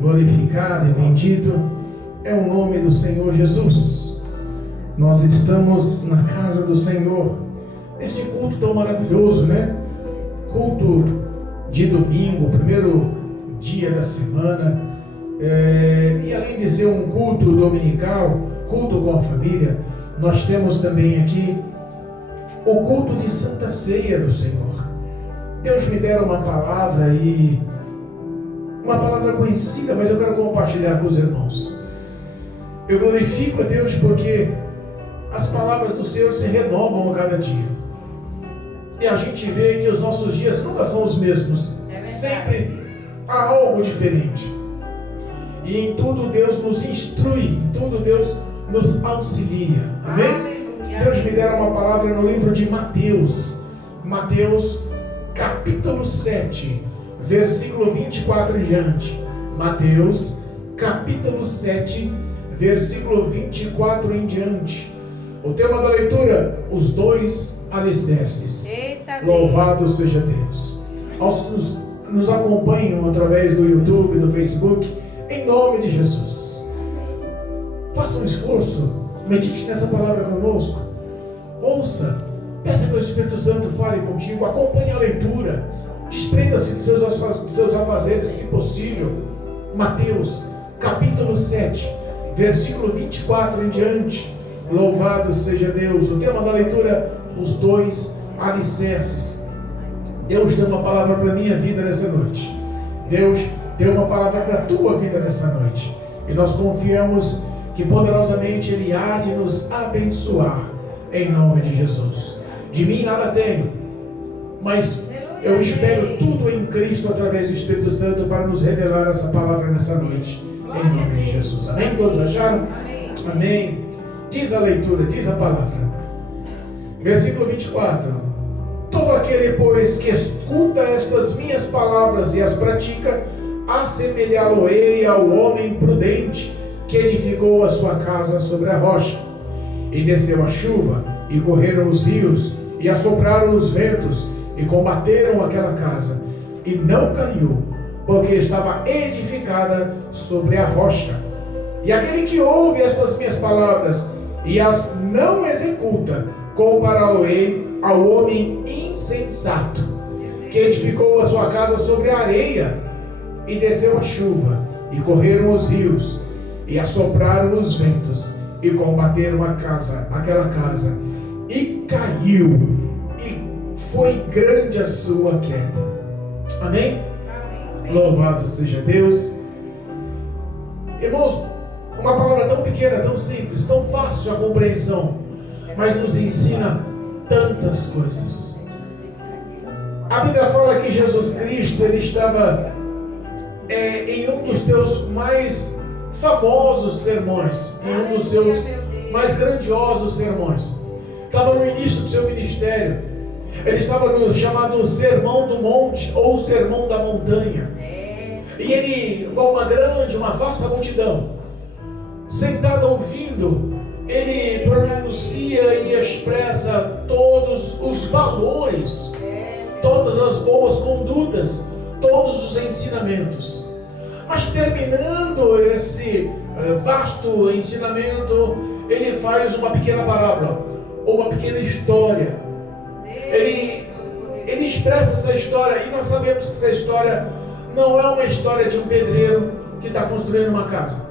glorificado e bendito é o nome do Senhor Jesus. Nós estamos na casa do Senhor, esse culto tão maravilhoso, né? Culto de domingo, primeiro dia da semana, e além de ser um culto dominical, culto com a família, nós temos também aqui o culto de Santa Ceia do Senhor. Deus me dera uma palavra uma palavra conhecida, mas eu quero compartilhar com os irmãos. Eu glorifico a Deus porque as palavras do Senhor se renovam a cada dia. E a gente vê que os nossos dias nunca são os mesmos. Sempre há algo diferente. E em tudo Deus nos instrui, em tudo Deus nos auxilia. Amém? Deus me dera uma palavra no livro de Mateus. Mateus, capítulo 7, versículo 24 em diante. Mateus, capítulo 7, versículo 24 em diante. O tema da leitura: os dois alicerces. Louvado seja Deus. Aos que nos acompanham através do YouTube, do Facebook, em nome de Jesus, faça um esforço, medite nessa palavra conosco, ouça, peça que o Espírito Santo fale contigo, acompanhe a leitura, desprenda-se dos seus afazeres, se possível. Mateus, capítulo 7, versículo 24 em diante. Louvado seja Deus. O tema da leitura: os dois alicerces. Deus deu uma palavra para a minha vida nessa noite. Deus deu uma palavra para a tua vida nessa noite. E nós confiamos que poderosamente Ele há de nos abençoar, em nome de Jesus. De mim nada tenho, mas eu espero tudo em Cristo através do Espírito Santo para nos revelar essa palavra nessa noite, em nome de Jesus. Amém? Todos acharam? Amém. Diz a leitura, diz a palavra. Versículo 24: todo aquele, pois, que escuta estas minhas palavras e as pratica, assemelhá-lo-ei ao homem prudente que edificou a sua casa sobre a rocha. E desceu a chuva, e correram os rios, e assopraram os ventos, e combateram aquela casa, e não caiu, porque estava edificada sobre a rocha. E aquele que ouve estas minhas palavras e as não executa, compará-lo-ei ao homem insensato, que edificou a sua casa sobre a areia, e desceu a chuva, e correram os rios, e assopraram os ventos, e combateram aquela casa, e caiu, e foi grande a sua queda. Amém? Louvado seja Deus. Irmãos, uma palavra tão pequena, tão simples, tão fácil a compreensão, mas nos ensina tantas coisas. A Bíblia fala que Jesus Cristo, Ele estava em um dos seus mais famosos sermões, em um dos seus mais grandiosos sermões. Estava no início do seu ministério. Ele estava no chamado Sermão do Monte, ou Sermão da Montanha. E ele, com uma vasta multidão, sentado ouvindo, ele pronuncia e expressa todos os valores, todas as boas condutas, todos os ensinamentos. Mas terminando esse vasto ensinamento, ele faz uma pequena parábola, ou uma pequena história. Ele expressa essa história, e nós sabemos que essa história não é uma história de um pedreiro que está construindo uma casa.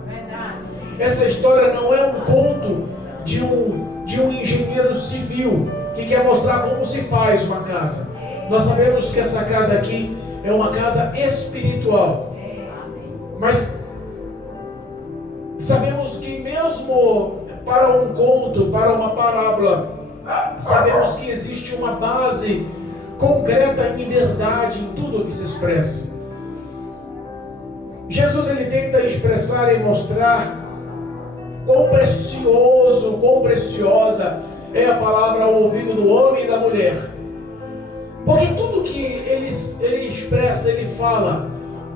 Essa história não é um conto de um engenheiro civil que quer mostrar como se faz uma casa. Nós sabemos que essa casa aqui é uma casa espiritual. Mas sabemos que mesmo para um conto, para uma parábola, sabemos que existe uma base concreta em verdade em tudo o que se expressa. Jesus, ele tenta expressar e mostrar quão precioso, quão preciosa é a palavra ao ouvido do homem e da mulher. Porque tudo que ele expressa, ele fala,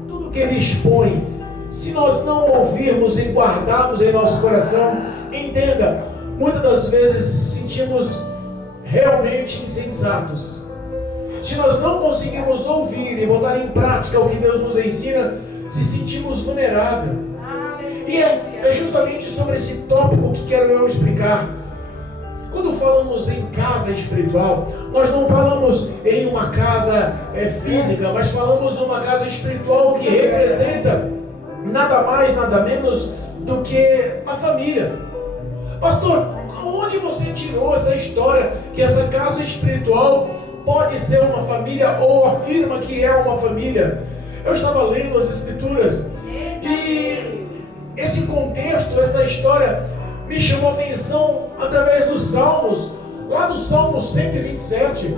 tudo que ele expõe, se nós não ouvirmos e guardarmos em nosso coração, entenda, muitas das vezes sentimos realmente insensatos. Se nós não conseguimos ouvir e botar em prática o que Deus nos ensina, se sentimos vulneráveis. E é justamente sobre esse tópico que quero eu explicar. Quando falamos em casa espiritual, nós não falamos em uma casa física, mas falamos uma casa espiritual que representa nada mais, nada menos do que a família. Pastor, onde você tirou essa história que essa casa espiritual pode ser uma família ou afirma que é uma família? Eu estava lendo as Escrituras e esse contexto, essa história me chamou a atenção através dos Salmos, lá do Salmo 127.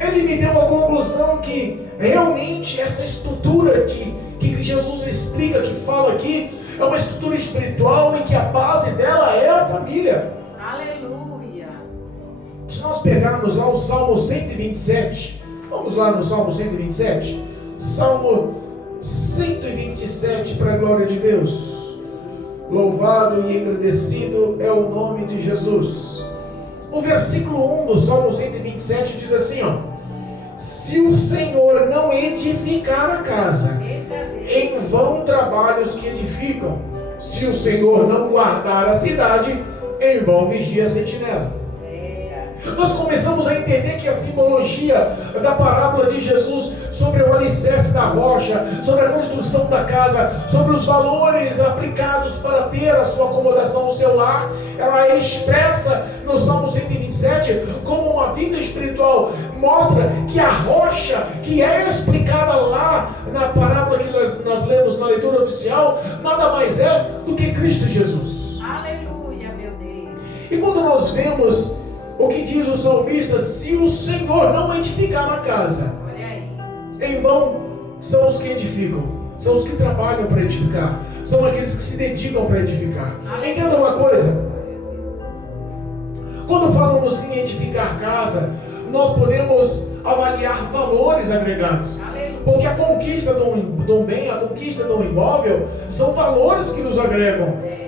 Ele me deu a conclusão que realmente essa estrutura que Jesus explica, que fala aqui, é uma estrutura espiritual em que a base dela é a família. Aleluia! Se nós pegarmos lá o Salmo 127, vamos lá no Salmo 127, Salmo 127, para a glória de Deus. Louvado e engrandecido é o nome de Jesus. O versículo 1 do Salmo 127 diz assim, ó: se o Senhor não edificar a casa, em vão trabalhos que edificam. Se o Senhor não guardar a cidade, em vão vigia a sentinela. Nós começamos a entender que a simbologia da parábola de Jesus sobre o alicerce da rocha, sobre a construção da casa, sobre os valores aplicados para ter a sua acomodação no seu lar, ela é expressa no Salmo 127 como uma vida espiritual. Mostra que a rocha que é explicada lá na parábola que nós lemos na leitura oficial, nada mais é do que Cristo Jesus. Aleluia, meu Deus. E quando nós vemos o que diz o salmista, se o Senhor não edificar a casa, olha aí, em vão são os que edificam, são os que trabalham para edificar, são aqueles que se dedicam para edificar. Entenda uma coisa, quando falamos em edificar casa, nós podemos avaliar valores agregados, porque a conquista de um bem, a conquista de um imóvel, são valores que nos agregam.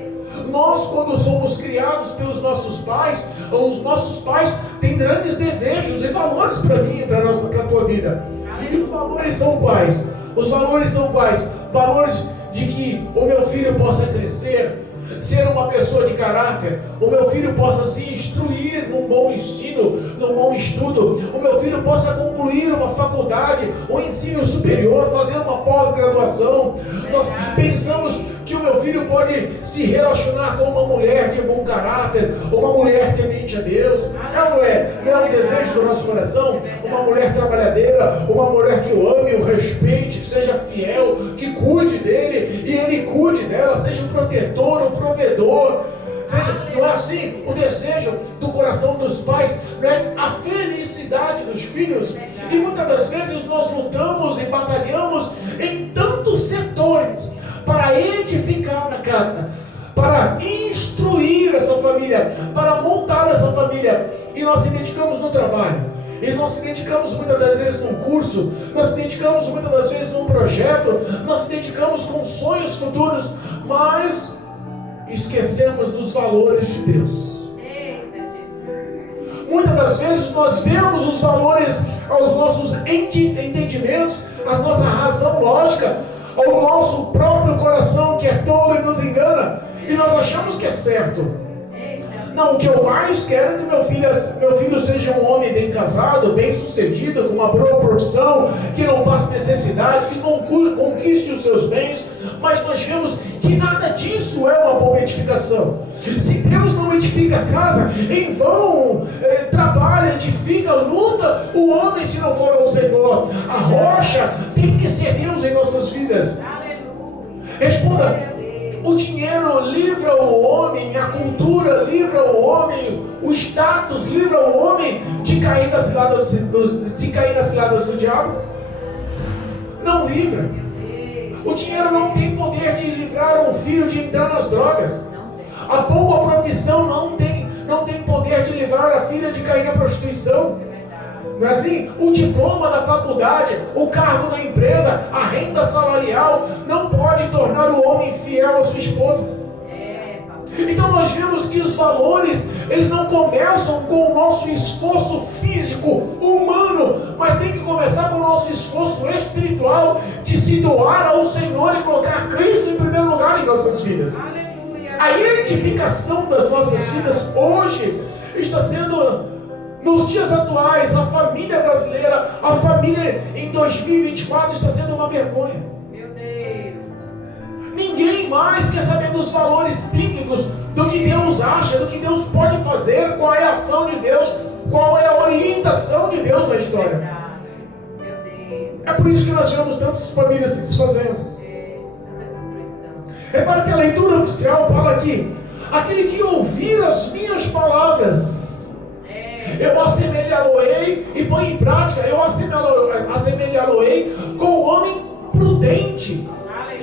Nós, quando somos criados pelos nossos pais, os nossos pais têm grandes desejos e valores para mim e para a tua vida. E os valores são quais? Os valores são quais? Valores de que o meu filho possa crescer, ser uma pessoa de caráter, o meu filho possa se instruir num bom ensino, num bom estudo, o meu filho possa concluir uma faculdade, um ensino superior, fazer uma pós-graduação. Nós pensamos que o meu filho pode se relacionar com uma mulher de bom caráter, uma mulher temente a Deus. É ou não é? Não é um desejo do nosso coração? Uma mulher trabalhadeira, uma mulher que o ame, o respeite, que seja fiel, que cuide dele e ele cuide dela, seja o protetor, o provedor. Seja, não é assim? O desejo do coração dos pais, não é a felicidade dos filhos. E muitas das vezes nós lutamos e batalhamos em tantos setores para edificar a casa, para instruir essa família, para montar essa família, e nós se dedicamos no trabalho, e nós se dedicamos muitas das vezes num curso, nós se dedicamos muitas das vezes num projeto, nós se dedicamos com sonhos futuros, mas esquecemos dos valores de Deus. Muitas das vezes nós vemos os valores aos nossos entendimentos, à nossa razão lógica, ao nosso próprio coração que é tolo e nos engana, e nós achamos que é certo. Não, o que eu mais quero é que meu filho seja um homem bem casado, bem sucedido, com uma boa profissão, que não passe necessidade, que conquiste os seus bens. Mas nós vemos que nada disso é uma boa edificação. Se Deus não edifica a casa, em vão trabalha, edifica, luta o homem se não for o Senhor. A rocha tem que ser Deus em nossas vidas. Responda. O dinheiro livra o homem, a cultura livra o homem, o status livra o homem de cair nas ciladas do diabo? Não livra. O dinheiro não tem poder de livrar um filho de entrar nas drogas. A boa profissão não tem poder de livrar a filha de cair na prostituição. Não é assim? O diploma da faculdade, o cargo da empresa, a renda salarial não pode tornar o homem fiel à sua esposa. Então nós vemos que os valores, eles não começam com o nosso esforço físico, humano, mas tem que começar com o nosso esforço espiritual de se doar ao Senhor e colocar Cristo em primeiro lugar em nossas vidas. Aleluia. A edificação das nossas vidas hoje está sendo, nos dias atuais, a família brasileira, a família em 2024 está sendo uma vergonha. Meu Deus. Ninguém mais quer saber dos valores bíblicos, do que Deus acha, do que Deus pode fazer, qual é a ação de Deus, qual é a orientação de Deus na história. Verdade. Meu Deus. É por isso que nós vemos tantas famílias se desfazendo. Tanta destruição. Repara que a leitura oficial fala aqui: aquele que ouvir as minhas palavras, eu assemelhá-lo-ei, e põe em prática, eu assemelhá-lo-ei com o homem prudente.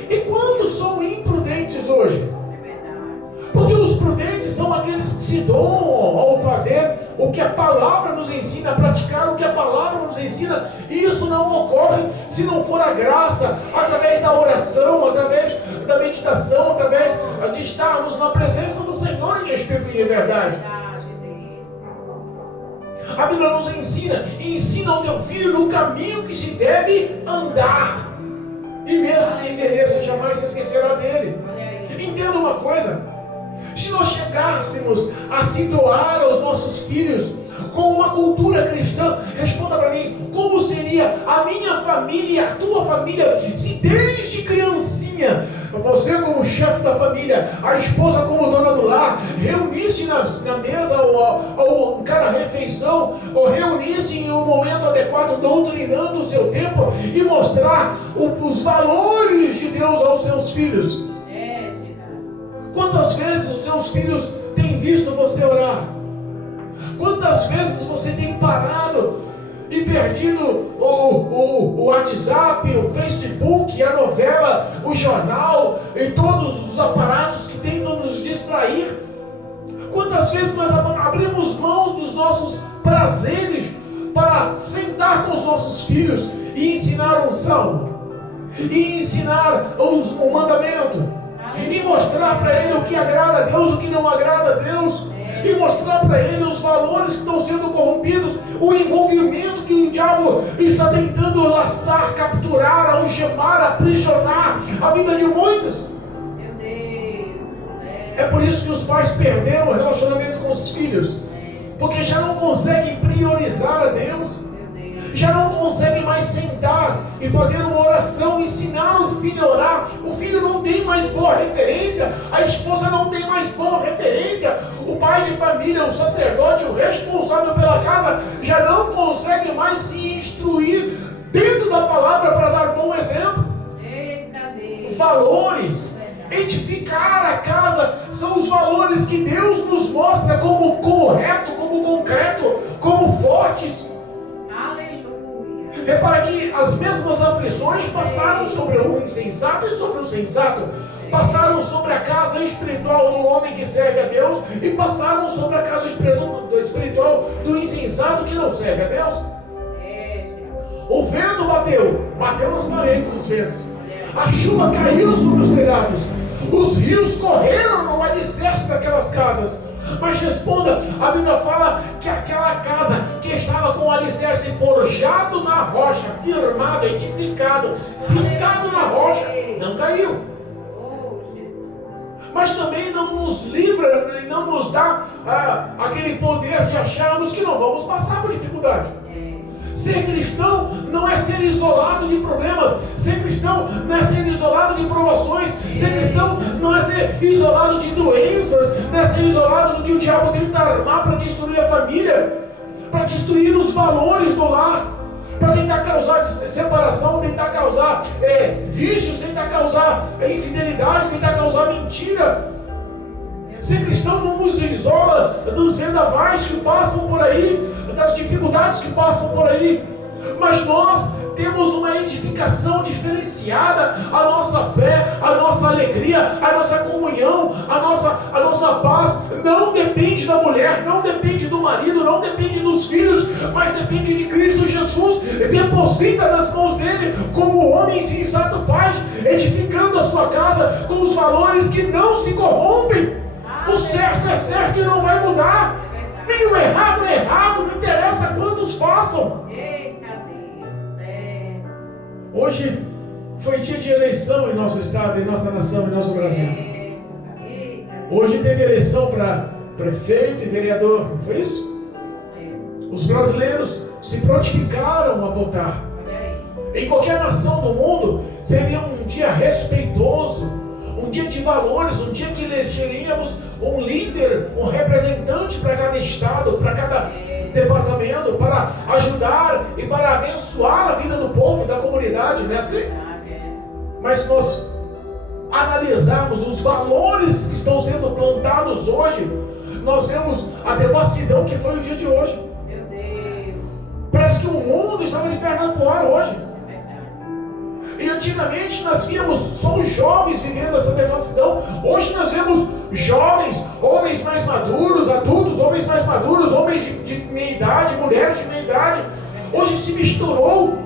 E quantos são imprudentes hoje? É verdade. Porque os prudentes são aqueles que se doam ao fazer o que a palavra nos ensina, a praticar o que a palavra nos ensina, e isso não ocorre se não for a graça, através da oração, através da meditação, através de estarmos na presença do Senhor em espírito e em verdade. Verdade, Deus. A Bíblia nos ensina, e ensina ao teu filho no caminho que se deve andar, e mesmo que envelheça, jamais se esquecerá dele. Olha aí. Entenda uma coisa: se nós chegássemos a se doar aos nossos filhos com uma cultura cristã, responda para mim, como seria a minha família e a tua família se desde criancinha, você como chefe da família, a esposa como dona do lar, reunisse na mesa ou em cada refeição, ou reunisse em um momento adequado, doutrinando o seu tempo e mostrar os valores de Deus aos seus filhos? Jesus. Quantas vezes os seus filhos têm visto você orar? Quantas vezes você tem parado e perdido o WhatsApp, o Facebook, a novela, o jornal e todos os aparatos que tentam nos distrair? Quantas vezes nós abrimos mão dos nossos prazeres para sentar com os nossos filhos e ensinar um salmo, e ensinar o mandamento, e mostrar para ele o que agrada a Deus, o que não agrada a Deus, e mostrar para ele os valores que estão sendo corrompidos, o envolvimento que o diabo está tentando laçar, capturar, algemar, aprisionar a vida de muitos. Meu Deus. É por isso que os pais perderam o relacionamento com os filhos, porque já não conseguem priorizar a Deus, já não conseguem mais sentar e fazer uma oração, ensinar o filho a orar. O filho não tem mais boa referência, a esposa não tem mais boa referência, o pai de família, o sacerdote, o responsável pela casa, já não consegue mais se instruir dentro da palavra para dar bom exemplo. Eita Deus. Valores, edificar a casa, são os valores que Deus nos mostra como correto, como concreto, como fortes. Repara que as mesmas aflições passaram sobre o insensato e sobre o sensato, passaram sobre a casa espiritual do homem que serve a Deus e passaram sobre a casa espiritual do insensato que não serve a Deus. O vento bateu nas paredes dos ventos, a chuva caiu sobre os telhados, os rios correram no alicerce daquelas casas. Mas responda, a Bíblia fala que aquela casa que estava com o alicerce forjado na rocha, firmado, edificado, fincado na rocha, não caiu. Mas também não nos livra e não nos dá aquele poder de acharmos que não vamos passar por dificuldade. Ser cristão não é ser isolado de problemas. Ser cristão não é ser isolado de provações. Ser cristão não é ser isolado de doenças. Não é ser isolado do que o diabo tenta armar para destruir a família, para destruir os valores do lar, para tentar causar separação, tentar causar vícios, tentar causar infidelidade, tentar causar mentira. Ser cristão não nos isola dos vendavais que passam por aí, das dificuldades que passam por aí, mas nós temos uma edificação diferenciada. A nossa fé, a nossa alegria, a nossa comunhão, a nossa paz não depende da mulher, não depende do marido, não depende dos filhos, mas depende de Cristo Jesus. Deposita nas mãos dele, como o homem sensato faz, edificando a sua casa com os valores que não se corrompem. O certo é certo e não vai mudar. Nem o errado é errado, não interessa quantos façam. Eita Deus, é. Hoje foi dia de eleição em nosso estado, em nossa nação, em nosso Brasil. Eita. Hoje teve eleição para prefeito e vereador, não foi isso? Os brasileiros se prontificaram a votar. Olha aí. Em qualquer nação do mundo, seria um dia respeitoso, um dia de valores, um dia que elegeríamos um líder, um representante para cada estado, para cada departamento, para ajudar e para abençoar a vida do povo, da comunidade, não é assim? Mas se nós analisarmos os valores que estão sendo plantados hoje, nós vemos a devassidão que foi o dia de hoje. Meu Deus. Parece que o mundo estava de perna pro ar hoje. É verdade. E antigamente nós víamos só os jovens vivendo essa devassidão. Hoje nós vemos jovens, homens mais maduros, adultos, homens mais maduros, homens de meia idade, mulheres de meia idade. Hoje se misturou.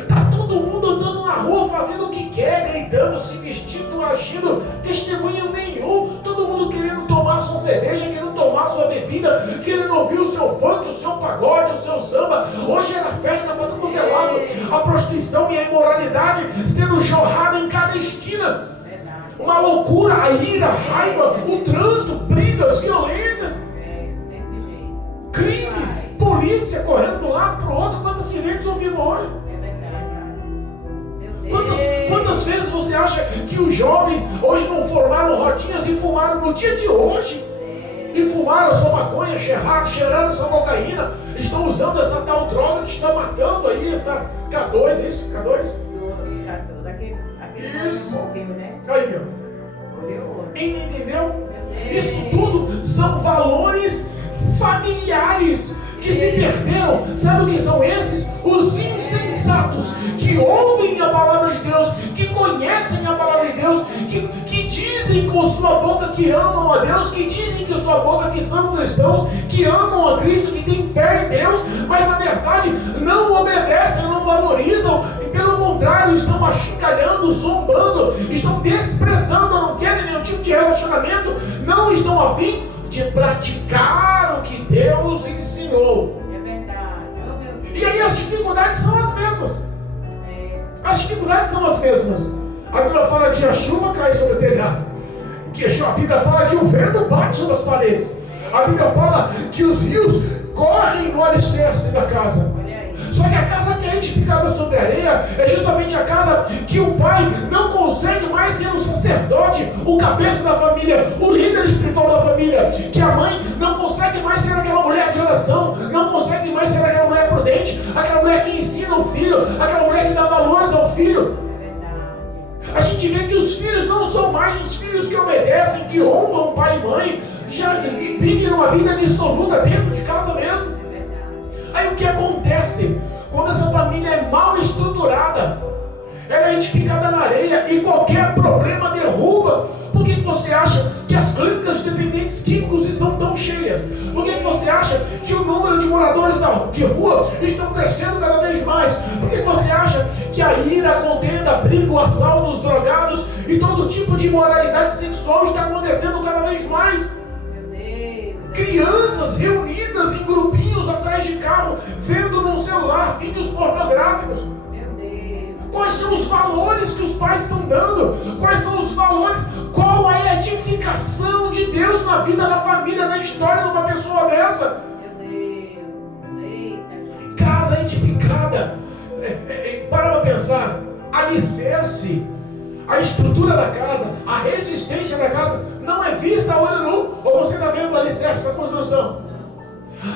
Está todo mundo andando na rua fazendo o que quer, gritando, se vestindo, agindo, testemunho nenhum. Todo mundo querendo tomar sua cerveja, querendo tomar sua bebida, querendo ouvir o seu funk, o seu pagode, o seu samba. Hoje era festa para todo mundo é lado. A prostituição e a imoralidade sendo jorrada em cada esquina. Uma loucura, a ira, a raiva, o trânsito, brigas, violências, Desse jeito. crimes, polícia correndo de um lado para o outro. Quantas sirenes ouvimos hoje? Quantas vezes você acha que os jovens hoje não formaram rodinhas e fumaram no dia de hoje? E fumaram sua maconha, cheiraram sua cocaína, estão usando essa tal droga que está matando aí, essa K2, é isso? K2? Isso. Morreu, né? Aí, ó. Morreu. Entendeu? Isso tudo são valores familiares que se perderam. Sabe o que são esses? Os insensatos que ouvem a palavra de Deus, que conhecem a palavra de Deus, que dizem com sua boca que amam a Deus, que dizem com sua boca que são cristãos, que amam a Cristo, que têm fé em Deus, mas na verdade não obedecem, não valorizam, e pelo contrário estão achincalhando, zombando, estão desprezando, não querem nenhum tipo de relacionamento, não estão a fim de praticar o que Deus ensinou. É verdade. Oh, meu Deus. E aí as dificuldades são as mesmas. As dificuldades são as mesmas. A Bíblia fala que a chuva cai sobre o telhado. A Bíblia fala que o vento bate sobre as paredes. A Bíblia fala que os rios correm no alicerce da casa. Só que a casa que é edificada sobre a areia é justamente a casa que o pai não consegue mais ser o sacerdote, o cabeça da família, o líder espiritual da família. Que a mãe não consegue mais ser aquela mulher de oração, não consegue mais ser aquela mulher prudente, aquela mulher que ensina o filho, aquela mulher que dá valores ao filho. A gente vê que os filhos não são mais os filhos que obedecem, que honram pai e mãe, que já vivem uma vida dissoluta dentro de casa mesmo. Aí o que acontece? Quando essa família é mal estruturada, ela é edificada na areia e qualquer problema derruba. Por que você acha que as clínicas de dependentes químicos estão tão cheias? Por que você acha que o número de moradores de rua estão crescendo cada vez mais? Por que você acha que a ira, a contenda, a briga, o assalto, os drogados e todo tipo de imoralidade sexual está acontecendo cada vez mais? Crianças reunidas em grupinhos atrás de carro, vendo no celular vídeos pornográficos. Meu Deus. Quais são os valores que os pais estão dando? Quais são os valores? Qual é a edificação de Deus na vida, na família, na história de uma pessoa dessa? Meu Deus. Eita. Casa edificada. Para pensar. Alicerce. A estrutura da casa, a resistência da casa não é vista a olho nu. Ou você está vendo o alicerce da construção?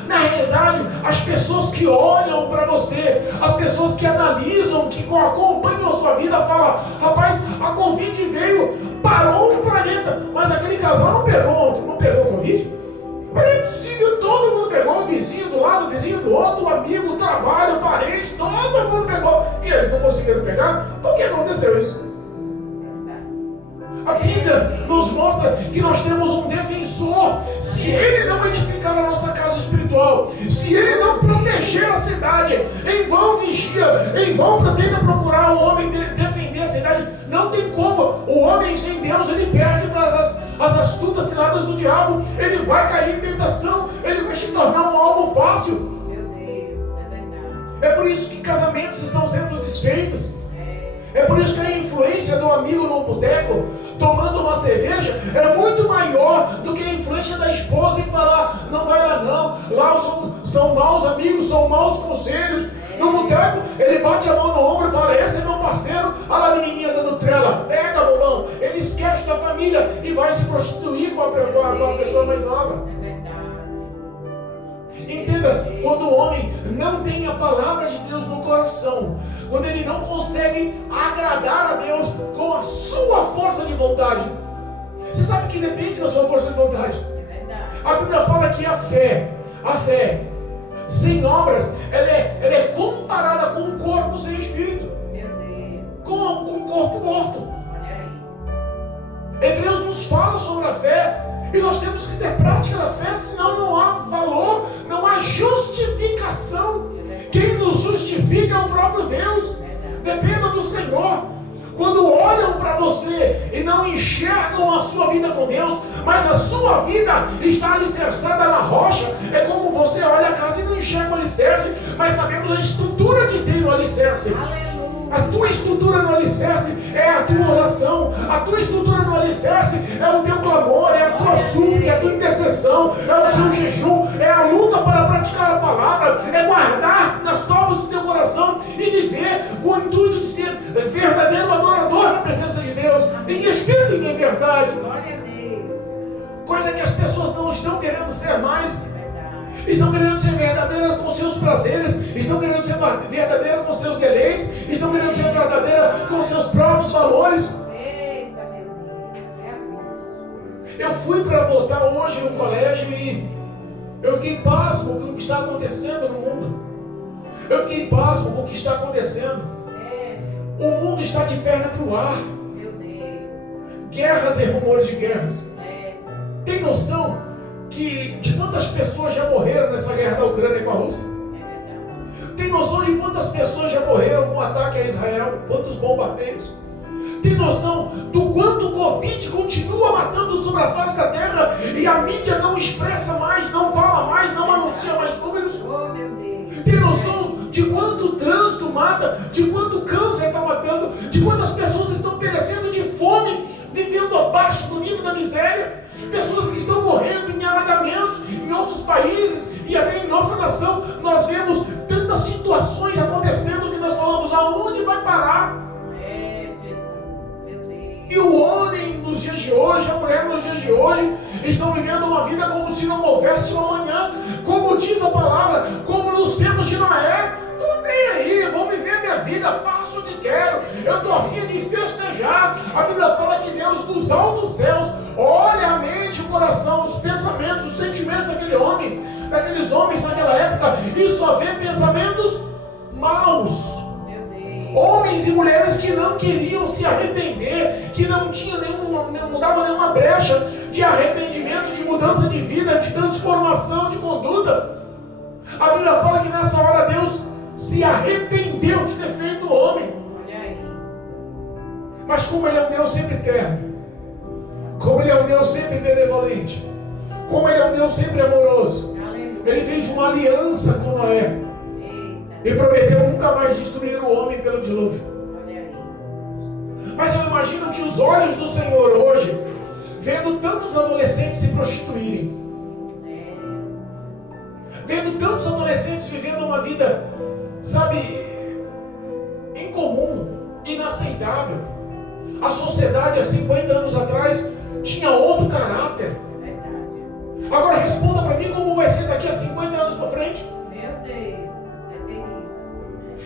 Na realidade, as pessoas que olham para você, as pessoas que analisam, que acompanham a sua vida, falam: rapaz, a Covid veio, parou o planeta, mas aquele casal não pegou Covid? Mas é possível, todo mundo pegou, o vizinho do lado, o vizinho do outro, o amigo, o trabalho, o parente, todo mundo pegou. E eles não conseguiram pegar? Por que aconteceu isso? A Bíblia nos mostra que nós temos um defensor. Se ele não edificar a nossa casa espiritual, se ele não proteger a cidade, em vão vigia, em vão tenta procurar o homem defender a cidade. Não tem como. O homem sem Deus, ele perde para as astutas ciladas ciladas do diabo, ele vai cair em tentação, ele vai se tornar um alvo fácil. Meu Deus, é verdade. É por isso que casamentos estão sendo desfeitos. É por isso que a influência do amigo no boteco, tomando uma cerveja, é muito maior do que a influência da esposa em falar, não vai lá não, lá são maus amigos, são maus conselhos. No boteco, ele bate a mão no ombro e fala, esse é meu parceiro, olha lá a menininha dando trela, pega, bobão. Ele esquece da família e vai se prostituir com a pessoa mais nova. É verdade. Entenda, quando o homem não tem a palavra de Deus no coração, quando ele não consegue agradar a Deus com a sua força de vontade, você sabe que depende da sua força de vontade. É verdade. A Bíblia fala que a fé sem obras, ela é comparada com um corpo sem espírito, Meu Deus. com um corpo morto. Olha aí. Hebreus nos fala sobre a fé, e nós temos que ter prática da fé, senão não há valor, não há justificação. Quem nos justifica é o próprio Deus. Dependa do Senhor. Quando olham para você e não enxergam a sua vida com Deus, mas a sua vida está alicerçada na rocha, é como você olha a casa e não enxerga o alicerce, mas sabemos a estrutura que tem no alicerce. Aleluia. A tua estrutura no alicerce é a tua oração. A tua estrutura no alicerce é o teu clamor, é a tua súplica, é a tua intercessão, é o seu jejum, é a luta para praticar a palavra, é guardar nas tábuas do teu coração e viver com o intuito de ser verdadeiro adorador na presença de Deus, em espírito e em verdade. Glória a Deus. Coisa que as pessoas não estão querendo ser mais. Verdade. Estão querendo ser verdadeiras com seus prazeres, estão querendo ser verdadeiras com seus deleites, estão querendo ser verdadeiras com seus próprios valores. Eita, meu Deus. É assim. Eu fui para votar hoje no colégio e eu fiquei pasmo com o que está acontecendo no mundo. Eu fiquei pasmo com o que está acontecendo. O mundo está de perna para o ar. Meu Deus. Guerras e rumores de guerras. É. Tem noção de quantas pessoas já morreram nessa guerra da Ucrânia com a Rússia? É verdade. Tem noção de quantas pessoas já morreram com o ataque a Israel? Quantos bombardeios? Tem noção do quanto o Covid continua matando sobre a face da terra e a mídia não expressa mais, não fala mais, não anuncia mais números? Oh, meu Deus. Tem noção de quanto o trânsito mata, de quanto o câncer está matando, de quantas pessoas estão perecendo de fome, vivendo abaixo do nível da miséria? Pessoas que estão morrendo em alagamentos em outros países e até em nossa nação. Nós vemos tantas situações acontecendo que nós falamos, aonde vai parar? É, Jesus. Meu Deus. E o homem nos dias de hoje, a mulher nos dias de hoje, estão vivendo uma vida como se não houvesse um amanhã. Como diz a palavra, como nos tempos de Noé. Estou nem aí, vou viver minha vida, faço o que quero. Eu estou a fim de festejar. A Bíblia fala que Deus dos altos céus olha a mente, o coração, os pensamentos, os sentimentos daqueles homens naquela época e só vê pensamentos maus. Meu Deus. Homens e mulheres que não queriam se arrepender, que não dava nenhuma brecha de arrependimento, de mudança de vida, de transformação de conduta. A Bíblia fala que nessa hora Deus se arrependeu de ter feito o homem. Olha aí. Mas como Ele é um Deus sempre terno, como Ele é um Deus sempre benevolente, como Ele é um Deus sempre amoroso, Aleluia. Ele fez uma aliança com Noé Eita. e prometeu nunca mais destruir o homem pelo dilúvio. Olha aí. Mas eu imagino que os olhos do Senhor hoje, vendo tantos adolescentes se prostituírem, vendo tantos adolescentes vivendo uma vida, sabe, incomum, inaceitável. A sociedade há 50 anos atrás tinha outro caráter. Verdade. Agora responda para mim como vai ser daqui a 50 anos para frente. Meu Deus. É terrível.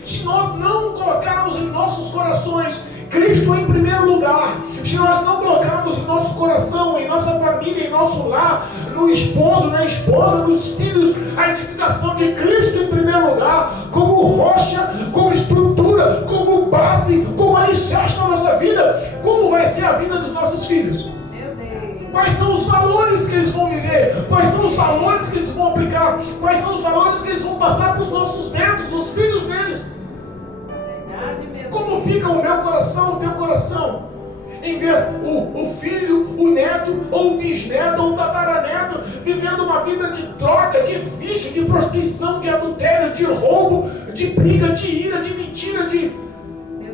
Se nós não colocarmos em nossos corações Cristo em primeiro lugar, se nós não colocarmos em nosso coração, em nossa família, em nosso lar, no esposo, na esposa, nos filhos, a edificação de Cristo em primeiro lugar, como rocha, como estrutura, como base, como alicerce na nossa vida, como vai ser a vida dos nossos filhos? Meu Deus. Quais são os valores que eles vão viver? Quais são os valores que eles vão aplicar? Quais são os valores que eles vão passar para os nossos netos, os filhos deles? Verdade, meu Como Deus. fica o meu coração, o teu coração, em ver o filho, o neto, ou o bisneto, ou o tataraneto, vivendo uma vida de droga, de vício, de prostituição, de adultério, de roubo, de briga, de ira, de mentira,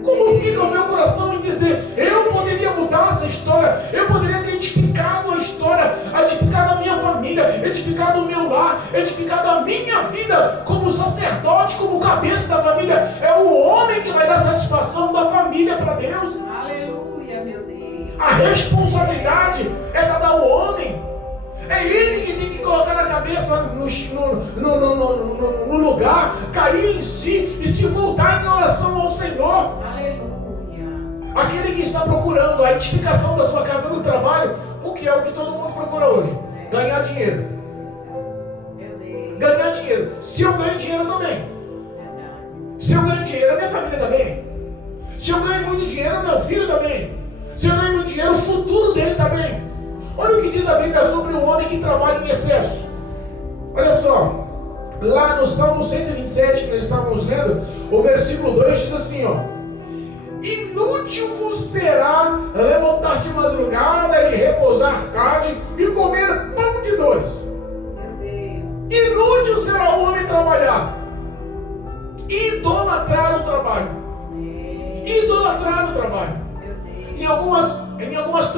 Como fica o meu coração em dizer, eu poderia mudar essa história, eu poderia ter edificado a história, edificado a minha família, edificado o meu lar, edificado a minha vida como sacerdote, como cabeça da família. É o homem que vai dar satisfação da família para Deus. Aleluia, meu Deus. A responsabilidade é dada ao homem. É ele que tem que colocar a cabeça no lugar, cair em si e se voltar em oração ao Senhor. Aleluia. Aquele que está procurando a edificação da sua casa no trabalho, o que é o que todo mundo procura hoje? Ganhar dinheiro. Meu Deus. Ganhar dinheiro. Se eu ganho dinheiro, eu também. Se eu ganho dinheiro, a minha família também. Se eu ganho muito dinheiro, meu filho também. Se eu ganho muito dinheiro, o futuro dele também. Olha o que diz a Bíblia sobre o homem que trabalha em excesso. Olha só, lá no Salmo 127, que nós estávamos lendo, o versículo 2 diz assim, ó: inútil vos será levantar de madrugada e repousar tarde e comer pão de dores. Meu Deus. Inútil será o homem trabalhar, idolatrar o trabalho. Idolatrar o trabalho. Meu Deus. Em algumas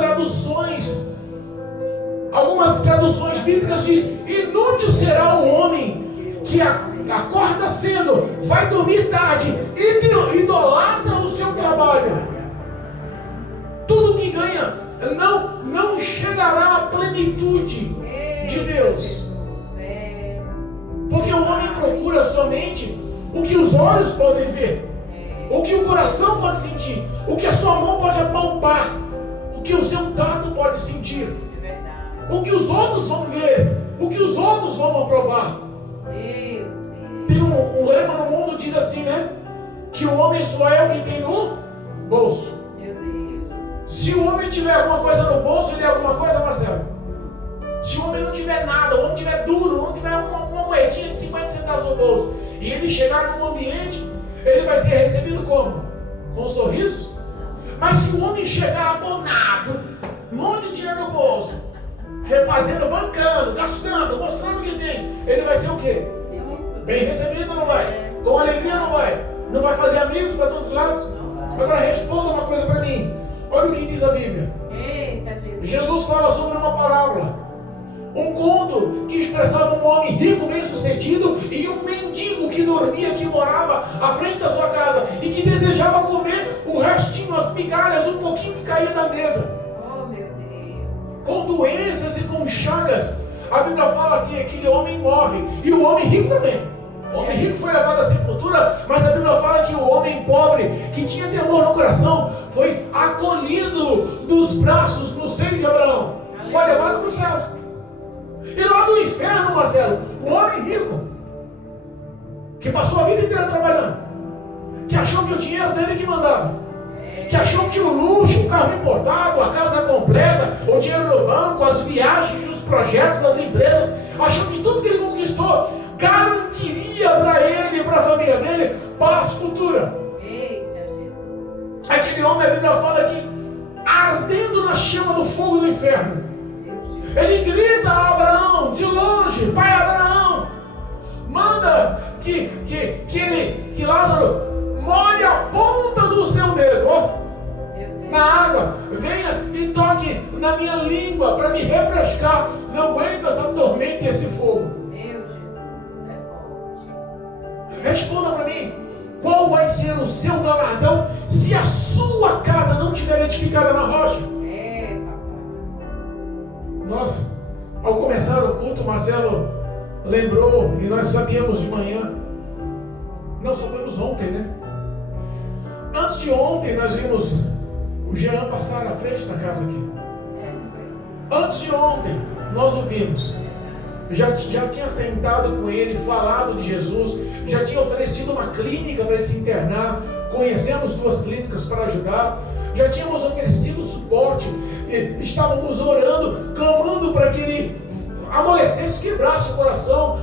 traduções bíblicas diz: inútil será o homem que acorda cedo, vai dormir tarde, idolatra o seu trabalho. Tudo que ganha não chegará à plenitude de Deus. Porque o homem procura somente o que os olhos podem ver, o que o coração pode sentir, o que a sua mão pode apalpar, o que o seu tato pode sentir, o que os outros vão ver, o que os outros vão aprovar. Tem um lema no mundo que diz assim, né? Que o homem só é o que tem no bolso. Se o homem tiver alguma coisa no bolso, ele é alguma coisa, Marcelo? Se o homem não tiver nada, o homem tiver duro, não tiver uma moedinha de 50 centavos no bolso, e ele chegar num ambiente, ele vai ser recebido como? Com um sorriso? Mas se o homem chegar abonado, um monte de dinheiro no bolso, refazendo, bancando, gastando, mostrando o que tem, ele vai ser o quê? Bem recebido, não vai? Com alegria, não vai? Não vai fazer amigos para todos os lados? Agora responda uma coisa para mim. Olha o que diz a Bíblia. Jesus fala sobre uma parábola, um conto que expressava um homem rico, bem sucedido, e um mendigo que dormia, que morava à frente da sua casa e que desejava comer o restinho, as migalhas, um pouquinho que caía da mesa. Oh, meu Deus. Com doenças e com chagas. A Bíblia fala que aquele homem morre, e o homem rico também. O homem rico foi levado à sepultura, mas a Bíblia fala que o homem pobre, que tinha temor no coração, foi acolhido dos braços no seio de Abraão. Foi levado para os céus. E lá do inferno, Marcelo, o homem rico, que passou a vida inteira trabalhando, que achou que o dinheiro dele que mandava, que achou que o luxo, o carro importado, a casa completa, o dinheiro no banco, as viagens, os projetos, as empresas, achou que tudo que ele conquistou garantiria para ele e para a família dele paz futura. Eita, Jesus. Aquele homem, a Bíblia fala que ardendo na chama do fogo do inferno, ele grita a Abraão de longe: pai Abraão, manda que Lázaro molhe a ponta do seu dedo, ó, na água, venha e toque na minha língua para me refrescar. Não aguento essa tormenta e esse fogo. Meu Jesus, é forte. Responda para mim, qual vai ser o seu galardão se a sua casa não estiver edificada na rocha? Nossa, ao começar o culto, Marcelo lembrou, e nós sabíamos de manhã, nós soubemos ontem, né? Antes de ontem, nós vimos o Jean passar à frente da casa aqui. Antes de ontem, nós o vimos. Já tinha sentado com ele, falado de Jesus, já tinha oferecido uma clínica para ele se internar. Conhecemos 2 clínicas para ajudar. Já tínhamos oferecido suporte. Estávamos orando, clamando para que ele amolecesse, quebrasse o coração,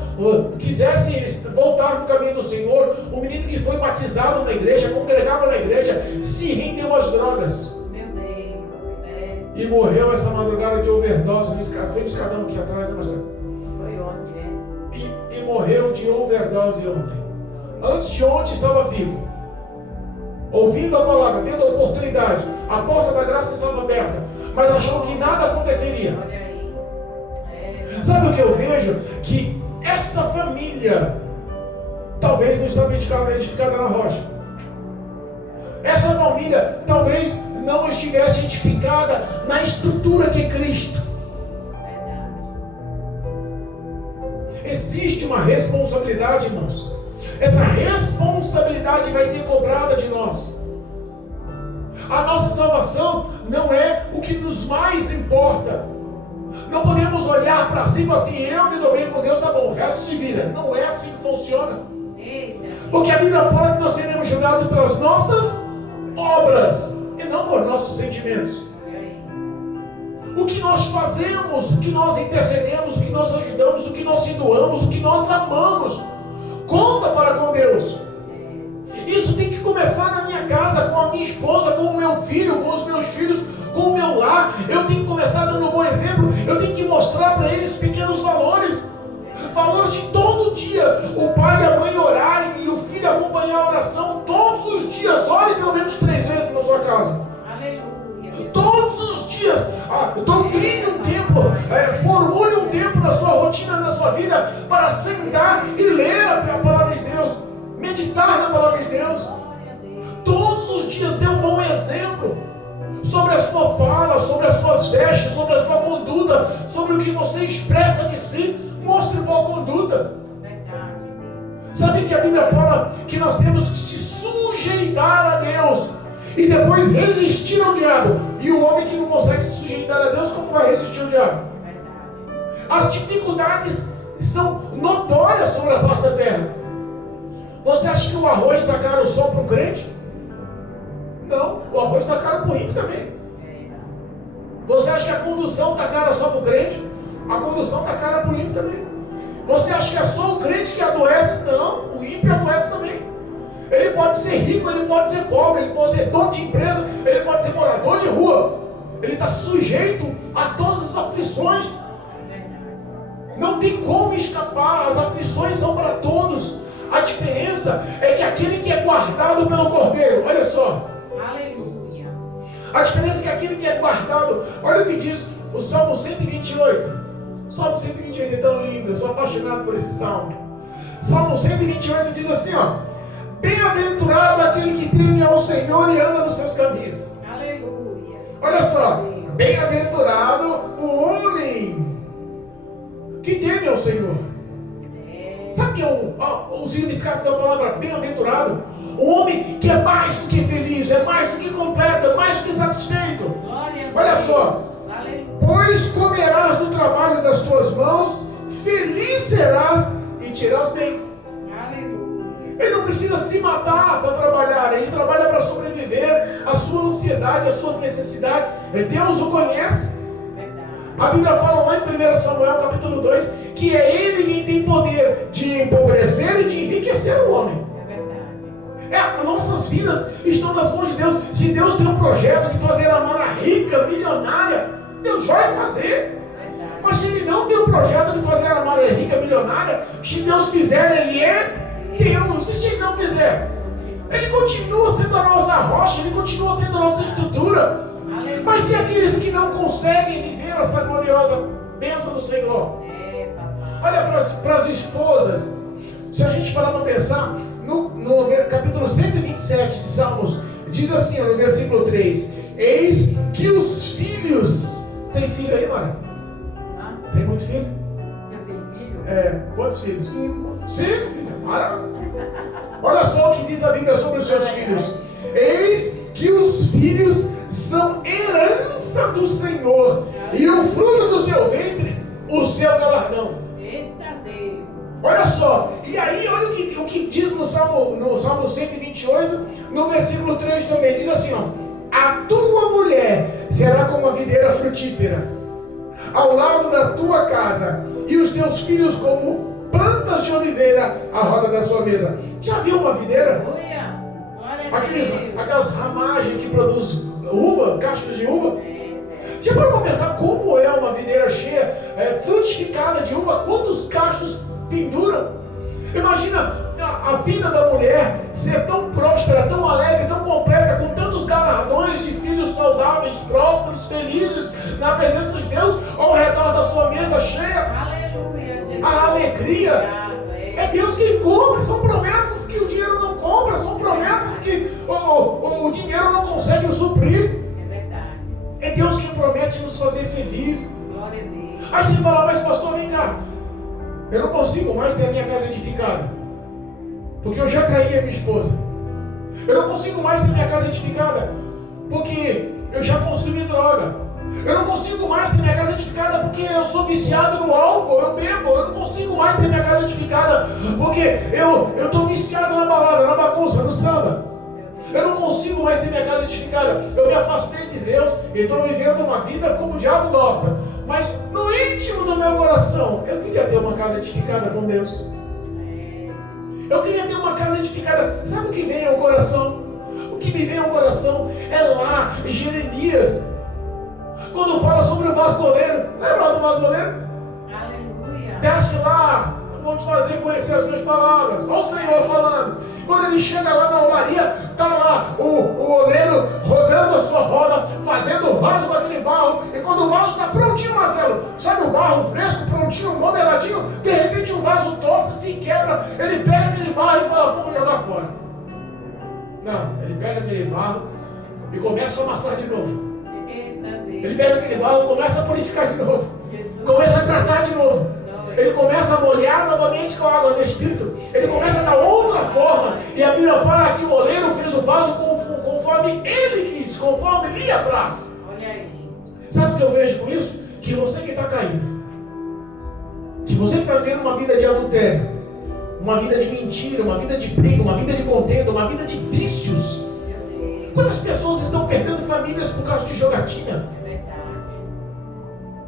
quisesse voltar no caminho do Senhor. O menino que foi batizado na igreja, congregava na igreja, se rendeu às drogas. Meu Deus. E morreu essa madrugada de overdose no escadão. Foi no escadão aqui atrás, né, Marcelo? Foi ontem, né? E morreu de overdose ontem. Antes de ontem estava vivo, ouvindo a palavra, tendo a oportunidade. A porta da graça estava aberta, mas achou que nada aconteceria. Olha aí. Sabe o que eu vejo? Que essa família talvez não estava edificada na rocha. Essa família talvez não estivesse edificada na estrutura que é Cristo. Existe uma responsabilidade, irmãos. Essa responsabilidade vai ser cobrada de nós. A nossa salvação não é o que nos mais importa. Não podemos olhar para si e falar assim: eu me dou bem com Deus, tá bom, o resto se vira. Não é assim que funciona. Porque a Bíblia fala que nós seremos julgados pelas nossas obras e não por nossos sentimentos. O que nós fazemos, o que nós intercedemos, o que nós ajudamos, o que nós se doamos, o que nós amamos, conta para com Deus. Isso tem que começar na minha casa, com a minha esposa, com o meu filho, com os meus filhos, com o meu lar. Eu tenho que começar dando um bom exemplo. Eu tenho que mostrar para eles pequenos valores. Valores de todo dia. O pai e a mãe orarem e o filho acompanhar a oração todos os dias. Ore pelo menos 3 vezes na sua casa. Aleluia. Todos os dias. Doutrine um tempo. Formule um tempo na sua rotina, na sua vida, para sentar e ler a palavra de Deus. Meditar na palavra de Deus. Todos os dias dê um bom exemplo sobre a sua fala, sobre as suas vestes, sobre a sua conduta, sobre o que você expressa de si. Mostre boa conduta. Sabe que a Bíblia fala que nós temos que se sujeitar a Deus e depois resistir ao diabo. E o homem que não consegue se sujeitar a Deus, como vai resistir ao diabo? As dificuldades são notórias sobre a face da terra. Você acha que o arroz está caro só para o crente? Não, o arroz está caro para o ímpio também. Você acha que a condução está cara só para o crente? A condução está cara para o ímpio também. Você acha que é só o crente que adoece? Não, o ímpio adoece também. Ele pode ser rico, ele pode ser pobre, ele pode ser dono de empresa, ele pode ser morador de rua. Ele está sujeito a todas as aflições. Não tem como escapar, as aflições são para todos. A diferença é que aquele que é guardado pelo Cordeiro, olha só. Aleluia. A diferença é que aquele que é guardado, olha o que diz o Salmo 128. O Salmo 128 é tão lindo, eu sou apaixonado por esse salmo. Salmo 128 diz assim, ó: bem-aventurado aquele que teme ao Senhor e anda nos seus caminhos. Aleluia. Olha só, bem-aventurado o homem que teme ao Senhor. Sabe o que é o significado da palavra bem-aventurado? O homem que é mais do que feliz, é mais do que completo, é mais do que satisfeito. Olha só, pois comerás do trabalho das tuas mãos, feliz serás e te irás bem. Ele não precisa se matar para trabalhar, ele trabalha para sobreviver. A sua ansiedade, as suas necessidades, Deus o conhece. A Bíblia fala lá em 1 Samuel capítulo 2 que é Ele quem tem poder de empobrecer e de enriquecer o homem. Nossas vidas estão nas mãos de Deus. Se Deus tem um projeto de fazer a Mara rica, milionária, Deus vai fazer. Mas se Ele não tem um projeto de fazer a Mara rica, milionária, se Deus fizer, Ele é Deus. E se Ele não fizer, Ele continua sendo a nossa rocha, Ele continua sendo a nossa estrutura. Mas e aqueles que não conseguem viver essa gloriosa bênção do Senhor? Olha para as esposas. Se a gente parar para pensar, no capítulo 127 de Salmos, diz assim, no versículo 3: eis que os filhos... Tem filho aí, Mara? Tem muito filho? Você tem filho? Quantos filhos? 5 filhos. Mara. Olha só o que diz a Bíblia sobre os seus filhos. Eis que os filhos são herança do Senhor, e o fruto do seu ventre, o seu galardão. Eita Deus! Olha só, e aí olha o que diz no Salmo 128, no versículo 3 também, diz assim, ó: a tua mulher será como a videira frutífera, ao lado da tua casa, e os teus filhos como plantas de oliveira à roda da sua mesa. Já viu uma videira? Aquelas ramagens que produzem uva, cachos de uva. Já parou para pensar como é uma videira cheia, frutificada de uva? Quantos cachos penduram? Imagina a vida da mulher ser tão próspera, tão alegre, tão completa, com tantos galardões de filhos saudáveis, prósperos, felizes, na presença de Deus, ao redor da sua mesa cheia. Aleluia, Jesus. A alegria. É Deus quem compra, são promessas que o dinheiro não compra, são promessas que o dinheiro não consegue suprir. É verdade. É Deus quem promete nos fazer feliz. Glória a Deus. Aí você fala, mas pastor, vem cá, eu não consigo mais ter a minha casa edificada, porque eu já traí a minha esposa. Eu não consigo mais ter minha casa edificada, porque eu já consumi droga. Eu não consigo mais ter minha casa edificada porque eu sou viciado no álcool, eu bebo. Eu não consigo mais ter minha casa edificada porque eu estou viciado na balada, na bagunça, no samba. Eu não consigo mais ter minha casa edificada. Eu me afastei de Deus e estou vivendo uma vida como o diabo gosta. Mas no íntimo do meu coração, eu queria ter uma casa edificada com Deus. Eu queria ter uma casa edificada. Sabe o que vem ao coração? O que me vem ao coração é lá em Jeremias, quando fala sobre o vasoleiro. Lembra do vasoleiro? Aleluia. Desce lá, vou te fazer conhecer as minhas palavras. Olha o Senhor falando. Quando ele chega lá na olaria, está lá o oleiro rodando a sua roda, fazendo o vaso com aquele barro. E quando o vaso está prontinho, Marcelo, sabe o barro fresco, prontinho, modeladinho, de repente o vaso torce, se quebra, ele pega aquele barro e fala, vamos jogar fora. Não, ele pega aquele barro e começa a amassar de novo. Ele pega aquele barro e começa a purificar de novo. Começa a tratar de novo. Ele começa a molhar novamente com a água do Espírito. Ele começa a dar outra forma. E a Bíblia fala que o oleiro fez o vaso conforme ele quis, conforme lhe apraz. Olha aí. Sabe o que eu vejo com isso? Que você que está caído, que você que está vivendo uma vida de adultério, uma vida de mentira, uma vida de briga, uma vida de contenda, uma vida de vícios. Quantas pessoas estão perdendo famílias por causa de jogatina?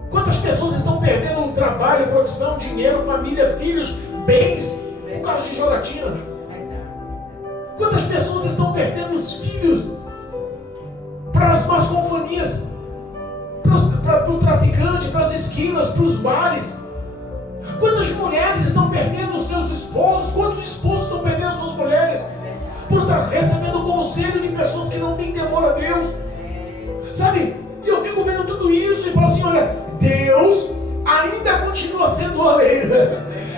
Quantas pessoas estão perdendo o trabalho, profissão, dinheiro, família, filhos, bens por causa de jogatina? Quantas pessoas estão perdendo os filhos para as más companhias, para o traficante, para as esquinas, para os bares? Quantas mulheres estão perdendo os seus esposos? Quantos esposos estão perdendo as suas mulheres por estar recebendo conselho de pessoas que não têm temor a Deus? Sabe? E eu fico vendo tudo isso e falo assim, olha, Deus ainda continua sendo oleiro.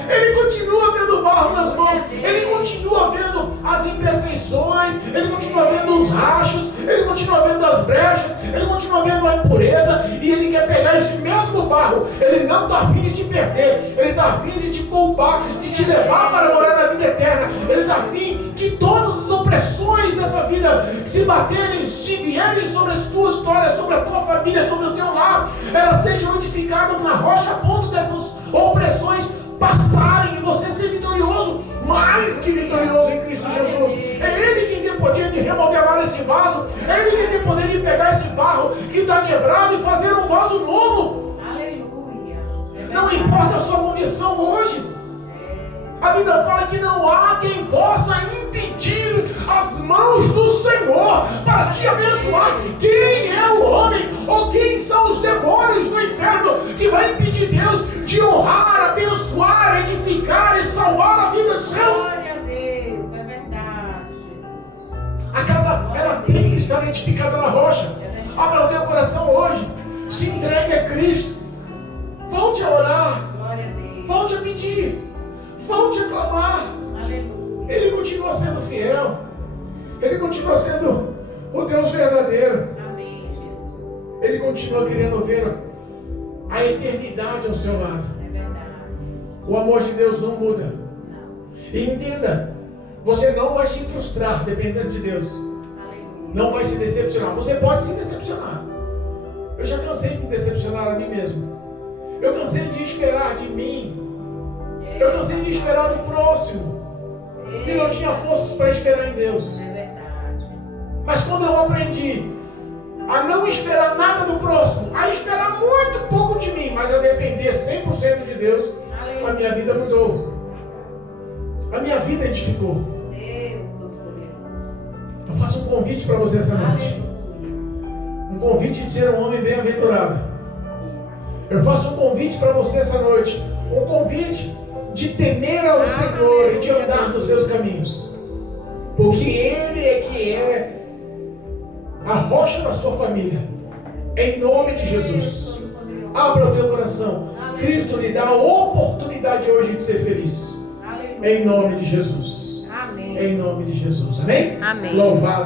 Ele continua tendo barro nas mãos. Ele continua vendo as imperfeições. Ele continua vendo os rachos. Ele continua vendo as brechas. Ele continua vendo a impureza. E Ele quer pegar esse mesmo barro. Ele não está afim de te perder. Ele está afim de te poupar, de te levar para morar na vida eterna. Ele está afim de todas as opressões dessa vida que se baterem, se vierem sobre a tua história, sobre a tua família, sobre o teu lar, elas sejam edificadas na rocha a ponto dessas opressões passarem e você ser vitorioso, mais que vitorioso em Cristo Jesus. É Ele quem tem poder de remodelar esse vaso. É Ele quem tem poder de pegar esse barro que está quebrado e fazer um vaso novo. Aleluia. Não importa a sua condição hoje. A Bíblia fala que não há quem possa impedir as mãos do Senhor para te abençoar. Quem é o homem ou quem são os demônios do inferno que vai impedir Deus de honrar, abençoar, edificar e salvar a vida dos seus? Glória a Deus, é verdade. A casa, ela tem que estar edificada na rocha. Abra o teu coração hoje. Se entregue a Cristo. Volte a orar. Glória a Deus. Volte a pedir. Volte a clamar. Aleluia. Ele continua sendo fiel. Ele continua sendo o Deus verdadeiro. Amém, Jesus. Ele continua querendo ver a eternidade ao seu lado. É verdade. O amor de Deus não muda. Não. E entenda, você não vai se frustrar dependendo de Deus. Aleluia. Não vai se decepcionar. Você pode se decepcionar. Eu já cansei de decepcionar a mim mesmo. Eu cansei de esperar de mim. Eu cansei de esperar do próximo. E não tinha forças para esperar em Deus. É verdade. Mas quando eu aprendi a não esperar nada do próximo, a esperar muito pouco de mim, mas a depender 100% de Deus, a minha vida mudou. A minha vida edificou. Deus, doutor. Eu faço um convite para você essa noite. Aleluia. Um convite de ser um homem bem-aventurado. Eu faço um convite para você essa noite. Um convite de temer ao Senhor e de andar nos seus caminhos. Porque Ele é que é a rocha da sua família. Em nome de Jesus. Abra o teu coração. Cristo lhe dá a oportunidade hoje de ser feliz. Em nome de Jesus. Amém. Em nome de Jesus. Amém? Amém. Louvado.